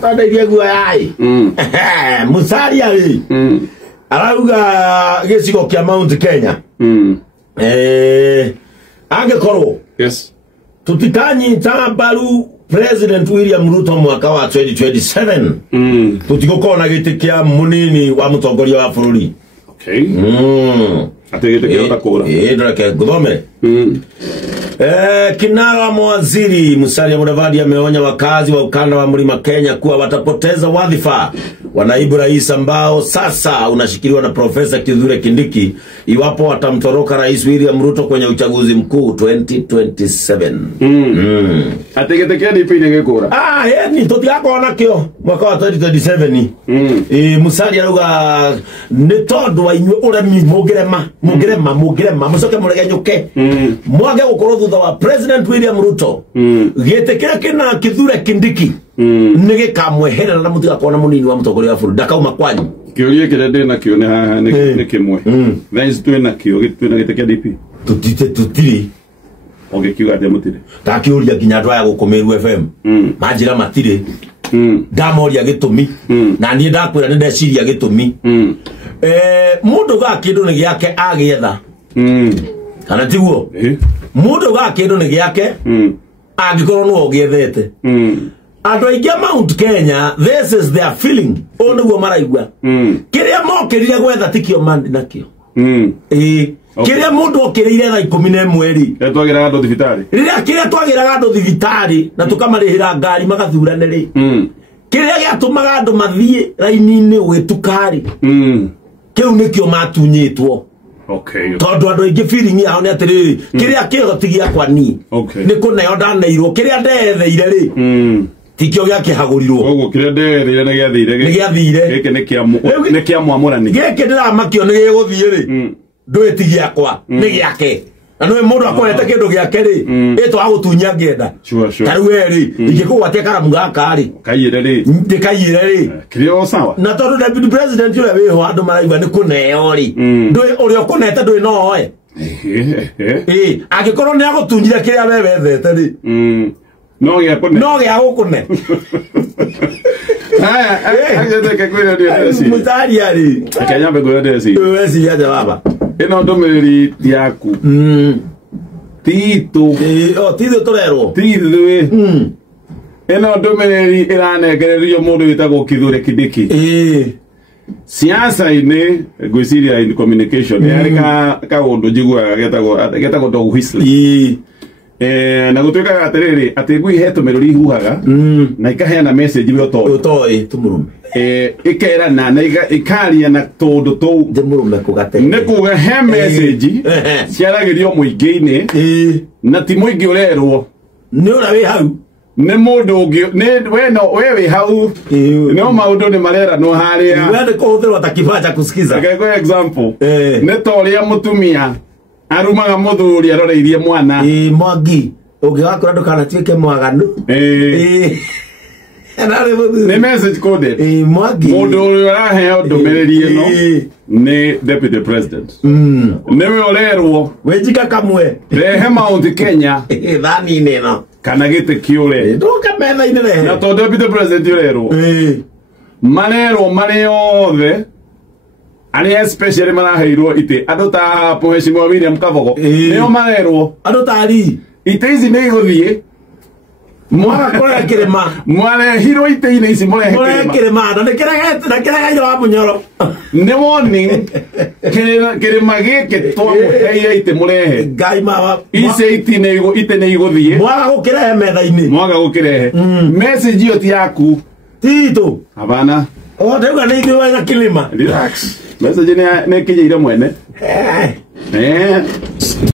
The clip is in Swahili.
tonde igua yai Musalia ri arauga gicigo kia Mount Kenya angekorwo yes tutikanyi tambaru President William Ruto mwaka wa 2027 tutigokona giti kia munini wa mutongoria wa bururi okay ategete kia kura ndake gudome kinara mawaziri Musalia Mudavadi ameonya wakazi wa ukanda wa Mlima Kenya kuwa watapoteza wadhifa wa naibu rais ambao sasa unashikiliwa na Profesa Kithure Kindiki iwapo watamtoroka Rais William Ruto kwenye uchaguzi mkuu 2027. Ategete kia DP ngekura ni tutiakona kio mwaka wa 2027 Musalia arauga ni tondu wa inywe uremi mugerema mucoke muregenyuke mwage gukorwo thutha wa President William Ruto gietekera kina Kithure Kindiki nige kamweherera na mutiga kona munini wa mutongoria wa bũrũri ndakauma kwanyu kiorie kirende na kione haha ni kimwe thanks twina kio twina gitekia DP tutiri ogekiuga ate mutire takiuria ginya andu aya gukumiru FM manjira matire ndamoria gitumi na nie ndakwira ni ndeciria gitumi mundu ga kindu ni giake agietha kana tiguo mundu ga kindu ni giake angikorwo no ogiethete andu aingi Mount Kenya this is their feeling onugo maraigua kiria mokirire gwetha tikio mandi nakio kiria mundu okirire tha 11 ri twagiraga andu thibitari riria kiria twagiraga andu thibitari na tukamarihira ngari magathurane ri kiria giatumaga andu mathie raini-ini witukari kiu nikio matunyitwo okay tondu andu aingi feeling yao ni atiri kiria kiyo tigiakwa ni ni kuneo ndaneirwo kiria ndetheire ri tikio giake hagurirwo ogo kiria ndetheire ni giathire giki ni kia mwamurani giki ndiramakio ni giguthie ri ndwiti giakwa ni giake na no mundu akorete kindu giake ri itwa gutunya ngienda taru ri ingikugwatia karamu gaka ri kayire ri ndikayire ri kirio sawa na tondu deputy president ule wiho andu maraiwa ni kuneo ri ndui uri okunete ndui no oe agikorwo ni agutunyire kiria wethete ri no gia gukune agete kwira ndio Musalia ri akanyambe kwira ndio wesi ya baba ino ndomereri yaku tito tito torero tito ino ndomereri iranegererio mundu witagwo Kithure Kindiki siasa ine gwiciria in communication yarika ka undu njiguaga getagwo dog whistling na gutuika atiriri ati ngui heto merori ihuhaga na ikaheana message bi otoi tumurume ikera na ikaria na tondu to tumurume kugate ne kuga he message ciaragirio muingi-ini na ti muingi urerwo ni ura wi hau ne mundu ungi ne we wi hau no maundu ni marera no haria wewe kuhuthirwa ta kifaa cha kusikiza kwa example ne toria mutumia arumaga muthuri aroreirie mwana Mwangi ungigakora ndukana tuike mwaganu ne message coded Mwangi mundu uraheo ndumiriri ino ni deputy president ne we orerwo wejika kamwe rehe Mount Kenya thani neno kana gite kiure nduka metha ine rehe na to deputy president urerwo marerwo mari othe ani especially maraheirwo ite andu ta Mheshimiwa William Kabogo nio marerwo andu tari ite ici ni iguthie mwana kora kirema mwale hiro ite ine ici mure kirema na kirega wa munyoro ne warning kirema gike to hei ite murehe ngai mawa ice ite ne iguthie mwaga gukirehe metha-ini mwaga gukirehe message yo ti yaku tito abana ndauga ni ithuĩ wĩna kilima relax message ne kinyire mwene